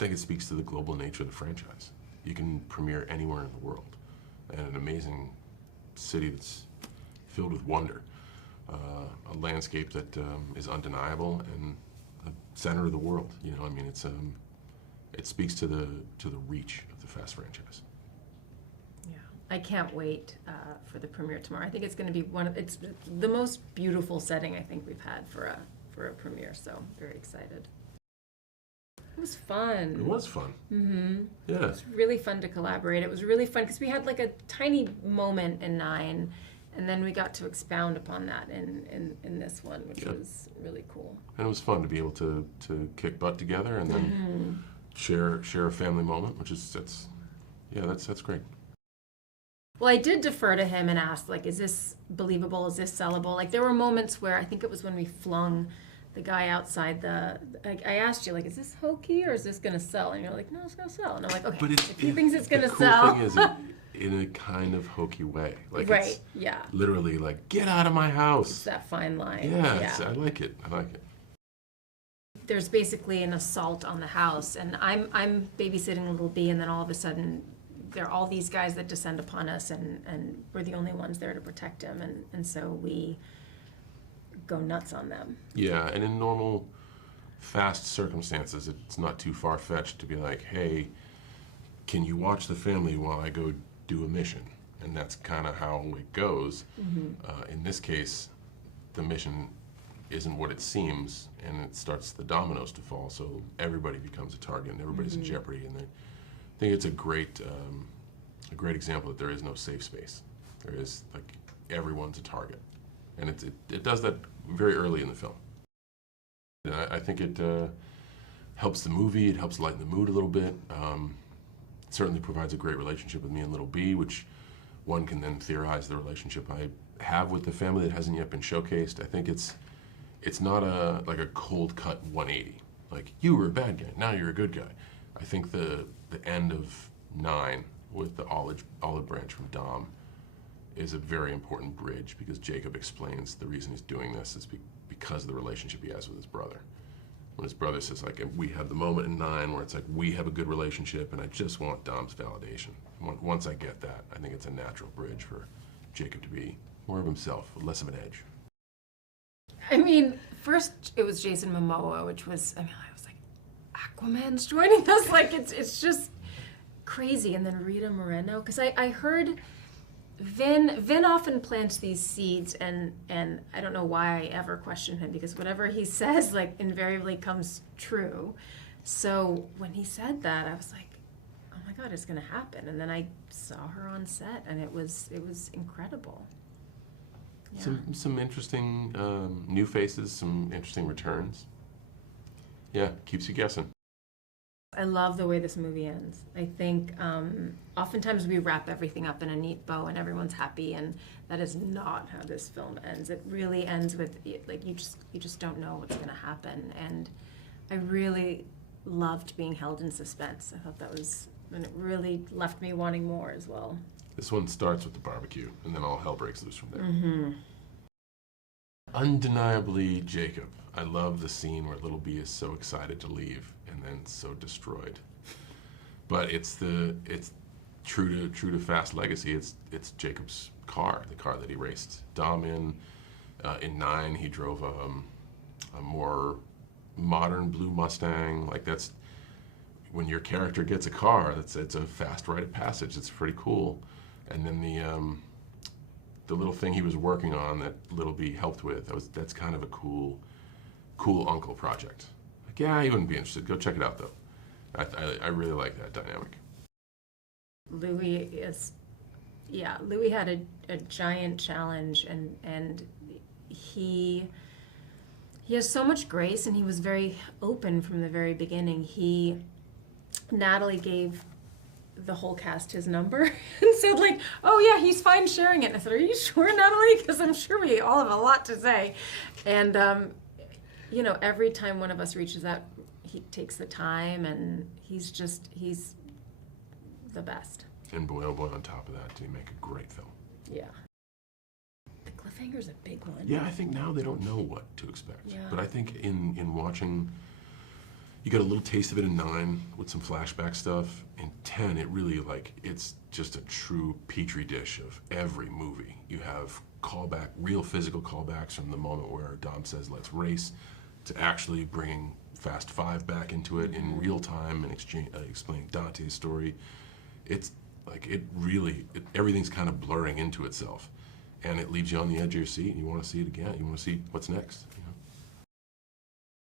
think it speaks to the global nature of the franchise. You can premiere anywhere in the world, and an amazing city that's filled with wonder, a landscape that is undeniable, and the center of the world. You know, I mean, it speaks to the reach of the Fast franchise. Yeah, I can't wait for the premiere tomorrow. I think it's going to be it's the most beautiful setting I think we've had for a premiere. So I'm very excited. It was fun. It was fun. Mm-hmm. Yeah. It was really fun to collaborate. It was really fun because we had like a tiny moment in 9, and then we got to expound upon that in this one, which was really cool. And it was fun to be able to kick butt together and then share a family moment, which is that's great. Well, I did defer to him and ask, like, is this believable? Is this sellable? Like, there were moments where I think it was when we flung the guy outside I asked you, like, is this hokey or is this going to sell? And you're like, no, it's going to sell. And I'm like, okay, but if he thinks it's going to sell. The cool thing is in a kind of hokey way. Like, right, it's yeah. literally like, get out of my house. It's that fine line. Yeah. I like it. There's basically an assault on the house, and I'm babysitting little B, and then all of a sudden there are all these guys that descend upon us, and we're the only ones there to protect him, and so we go nuts on them. Yeah, and in normal Fast circumstances, it's not too far-fetched to be like, hey, can you watch the family while I go do a mission? And that's kind of how it goes. In this case, the mission isn't what it seems, and it starts the dominoes to fall, so everybody becomes a target and everybody's in jeopardy. And I think it's a great example that there is no safe space. There is, like, everyone's a target, and it does that very early in the film. And I think it helps the movie. It helps lighten the mood a little bit. It certainly provides a great relationship with me and little B, which one can then theorize the relationship I have with the family that hasn't yet been showcased. I think it's not like a cold cut 180. Like, you were a bad guy, now you're a good guy. I think the end of 9 with the olive branch from Dom is a very important bridge, because Jacob explains the reason he's doing this is because of the relationship he has with his brother. When his brother says, like, we have the moment in 9 where it's like, we have a good relationship and I just want Dom's validation. Once I get that, I think it's a natural bridge for Jacob to be more of himself, less of an edge. I mean, first it was Jason Momoa, which was, I was like, Aquaman's joining us? Like, it's just crazy. And then Rita Moreno, because I heard Vin often plants these seeds, and I don't know why I ever question him, because whatever he says, like, invariably comes true. So when he said that, I was like, oh my God, it's gonna happen. And then I saw her on set, and it was incredible. Yeah. Some interesting new faces, some interesting returns. Yeah, keeps you guessing. I love the way this movie ends. I think oftentimes we wrap everything up in a neat bow and everyone's happy, and that is not how this film ends. It really ends with, like, you just don't know what's going to happen, and I really loved being held in suspense. I thought that was, and it really left me wanting more as well. This one starts with the barbecue, and then all hell breaks loose from there. Undeniably Jacob. I love the scene where little B is so excited to leave and then so destroyed. But it's true to Fast legacy. It's Jacob's car, the car that he raced Dom in. In 9, he drove a more modern blue Mustang. Like, that's when your character gets a car. It's a fast rite of passage. It's pretty cool. And then the little thing he was working on that little B helped with, that's kind of a cool uncle project. Like, yeah, he wouldn't be interested. Go check it out, though. I really like that dynamic. Louis had a giant challenge, and he has so much grace, and he was very open from the very beginning. Natalie gave the whole cast his number and said, like, oh yeah, he's fine sharing it. And I said, are you sure, Natalie? Because I'm sure we all have a lot to say. And you know, every time one of us reaches out, he takes the time, and he's the best. And boy, oh boy, on top of that, did he make a great film. Yeah. The cliffhanger's a big one. Yeah, I think now they don't know what to expect. Yeah. But I think in watching You got a little taste of it in 9 with some flashback stuff. In 10, it really like, it's just a true petri dish of every movie. You have real physical callbacks from the moment where Dom says, let's race, to actually bringing Fast 5 back into it in real time and explaining Dante's story. It's like, everything's kind of blurring into itself. And it leaves you on the edge of your seat, and you want to see it again. You want to see what's next.